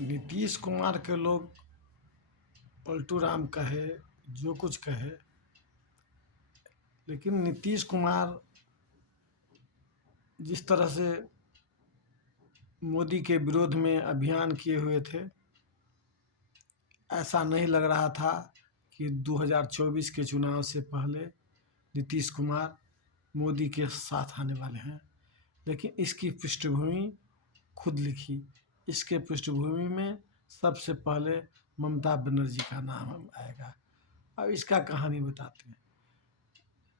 नीतीश कुमार के लोग पलटू राम कहे, जो कुछ कहे, लेकिन नीतीश कुमार जिस तरह से मोदी के विरोध में अभियान किए हुए थे, ऐसा नहीं लग रहा था कि 2024 के चुनाव से पहले नीतीश कुमार मोदी के साथ आने वाले हैं। लेकिन इसकी पृष्ठभूमि खुद लिखी। इसके पृष्ठभूमि में सबसे पहले ममता बनर्जी का नाम आएगा। अब इसका कहानी बताते हैं।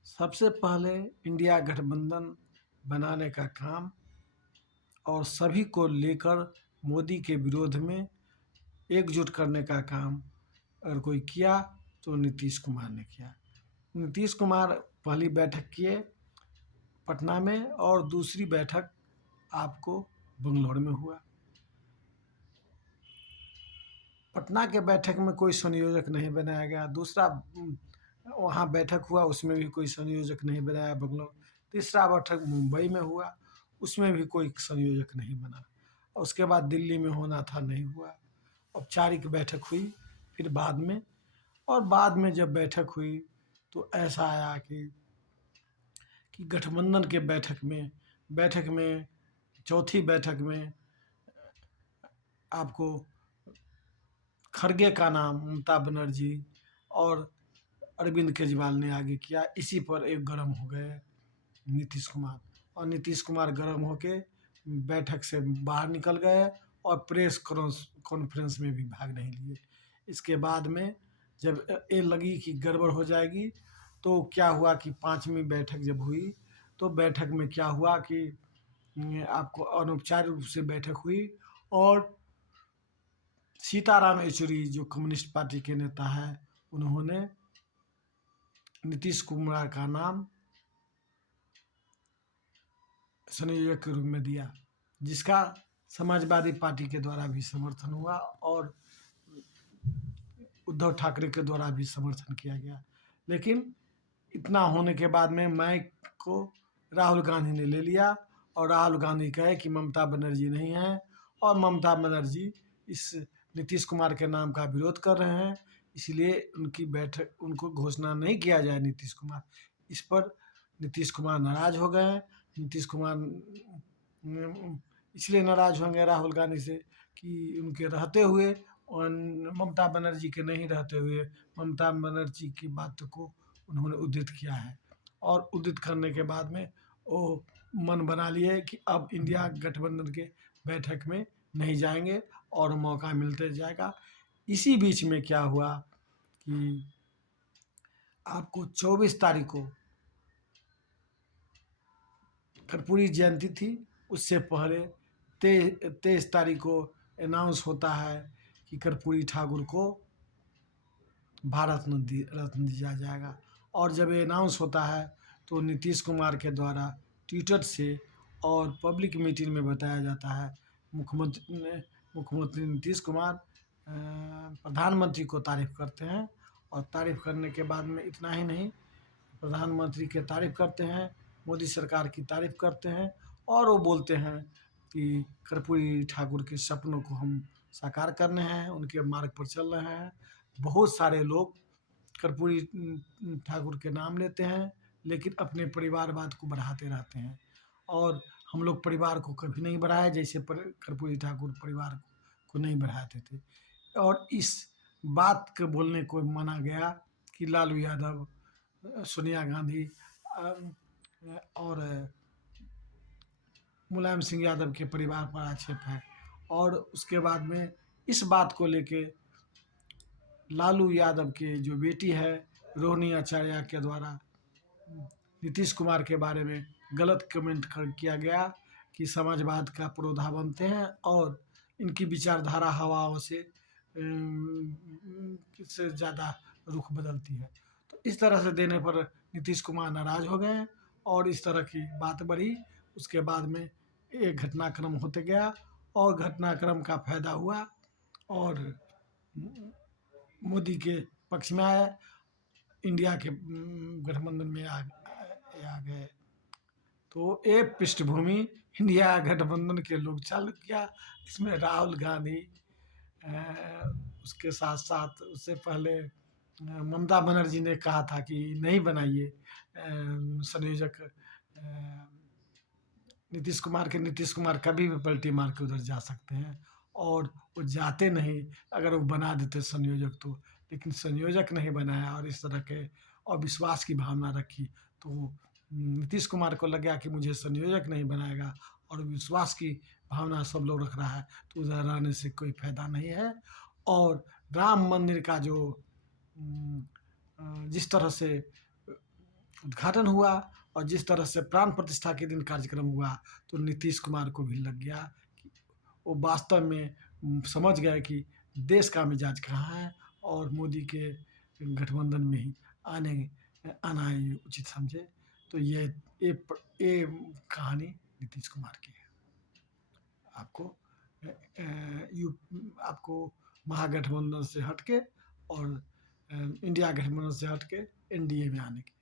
सबसे पहले इंडिया गठबंधन बनाने का काम और सभी को लेकर मोदी के विरोध में एकजुट करने का काम अगर कोई किया तो नीतीश कुमार ने किया। नीतीश कुमार पहली बैठक किए पटना में और दूसरी बैठक आपको बंगलौर में हुआ। पटना के बैठक में कोई संयोजक नहीं बनाया गया। दूसरा वहाँ बैठक हुआ, उसमें भी कोई संयोजक नहीं बनाया बंगलौर। तीसरा बैठक मुंबई में हुआ, उसमें भी कोई संयोजक नहीं बना। और उसके बाद दिल्ली में होना था, नहीं हुआ। औपचारिक बैठक हुई फिर बाद में, और बाद में जब बैठक हुई तो ऐसा आया कि गठबंधन के बैठक में चौथी बैठक में आपको खड़गे का नाम ममता बनर्जी और अरविंद केजरीवाल ने आगे किया। इसी पर एक गर्म हो गए नीतीश कुमार, और नीतीश कुमार गर्म होके बैठक से बाहर निकल गए और प्रेस कॉन्फ्रेंस में भी भाग नहीं लिए। इसके बाद में जब ये लगी कि गड़बड़ हो जाएगी तो क्या हुआ कि पांचवी बैठक जब हुई तो बैठक में क्या हुआ कि आपको अनौपचारिक रूप से बैठक हुई और सीताराम येचुरी जो कम्युनिस्ट पार्टी के नेता है, उन्होंने नीतीश कुमार का नाम संयोजक के रूप में दिया, जिसका समाजवादी पार्टी के द्वारा भी समर्थन हुआ और उद्धव ठाकरे के द्वारा भी समर्थन किया गया। लेकिन इतना होने के बाद में माइक को राहुल गांधी ने ले लिया और राहुल गांधी कहे कि ममता बनर्जी नहीं है, और ममता बनर्जी इस नीतीश कुमार के नाम का विरोध कर रहे हैं, इसलिए उनकी बैठक उनको घोषणा नहीं किया जाए नीतीश कुमार। इस पर नीतीश कुमार नाराज हो गए। नीतीश कुमार इसलिए नाराज होंगे राहुल गांधी से कि उनके रहते हुए और ममता बनर्जी के नहीं रहते हुए ममता बनर्जी की बात को उन्होंने उद्धृत किया है, और उद्धृत करने के बाद में वो मन बना लिए कि अब इंडिया गठबंधन के बैठक में नहीं जाएंगे और मौका मिलते जाएगा। इसी बीच में क्या हुआ कि आपको 24 तारीख को कर्पूरी जयंती थी, उससे पहले 23 तारीख को अनाउंस होता है कि कर्पूरी ठाकुर को भारत रत्न दिया जाएगा। और जब ये अनाउंस होता है तो नीतीश कुमार के द्वारा ट्विटर से और पब्लिक मीटिंग में बताया जाता है। मुख्यमंत्री नीतीश कुमार प्रधानमंत्री को तारीफ करते हैं, और तारीफ करने के बाद में इतना ही नहीं, प्रधानमंत्री की तारीफ करते हैं, मोदी सरकार की तारीफ करते हैं, और वो बोलते हैं कि कर्पूरी ठाकुर के सपनों को हम साकार करने हैं, उनके मार्ग पर चल रहे हैं। बहुत सारे लोग कर्पूरी ठाकुर के नाम लेते हैं, लेकिन अपने परिवारवाद को बढ़ाते रहते हैं, और हम लोग परिवार को कभी नहीं बढ़ाए जैसे कर्पूरी ठाकुर परिवार को नहीं बढ़ाते थे। और इस बात के बोलने को माना गया कि लालू यादव, सोनिया गांधी और मुलायम सिंह यादव के परिवार पर आक्षेप है। और उसके बाद में इस बात को लेके लालू यादव के जो बेटी है रोहिणी आचार्य के द्वारा नीतीश कुमार के बारे में गलत कमेंट किया गया कि समाजवाद का पुरोधा बनते हैं और इनकी विचारधारा हवाओं से ज़्यादा रुख बदलती है। तो इस तरह से देने पर नीतीश कुमार नाराज हो गए और इस तरह की बात बढ़ी। उसके बाद में एक घटनाक्रम होते गया और घटनाक्रम का फायदा हुआ और मोदी के पक्ष में आए, इंडिया के गठबंधन में आ गए। तो ये पृष्ठभूमि इंडिया गठबंधन के लोग चालू किया। इसमें राहुल गांधी उसके साथ साथ उससे पहले ममता बनर्जी ने कहा था कि नहीं बनाइए संयोजक नीतीश कुमार कभी भी पलटी मार के उधर जा सकते हैं, और वो जाते नहीं। अगर वो बना देते संयोजक तो, लेकिन संयोजक नहीं बनाया और इस तरह के अविश्वास की भावना रखी, तो नीतीश कुमार को लगा कि मुझे संयोजक नहीं बनाएगा और विश्वास की भावना सब लोग रख रहा है, तो उधर रहने से कोई फायदा नहीं है। और राम मंदिर का जो जिस तरह से उद्घाटन हुआ और जिस तरह से प्राण प्रतिष्ठा के दिन कार्यक्रम हुआ, तो नीतीश कुमार को भी लग गया कि वो वास्तव में समझ गए कि देश का मिजाज कहाँ है, और मोदी के गठबंधन में ही आना ही उचित समझे। तो ये कहानी नीतीश कुमार की है। आपको आपको महागठबंधन से हटके और इंडिया गठबंधन से हटके एनडीए में आने की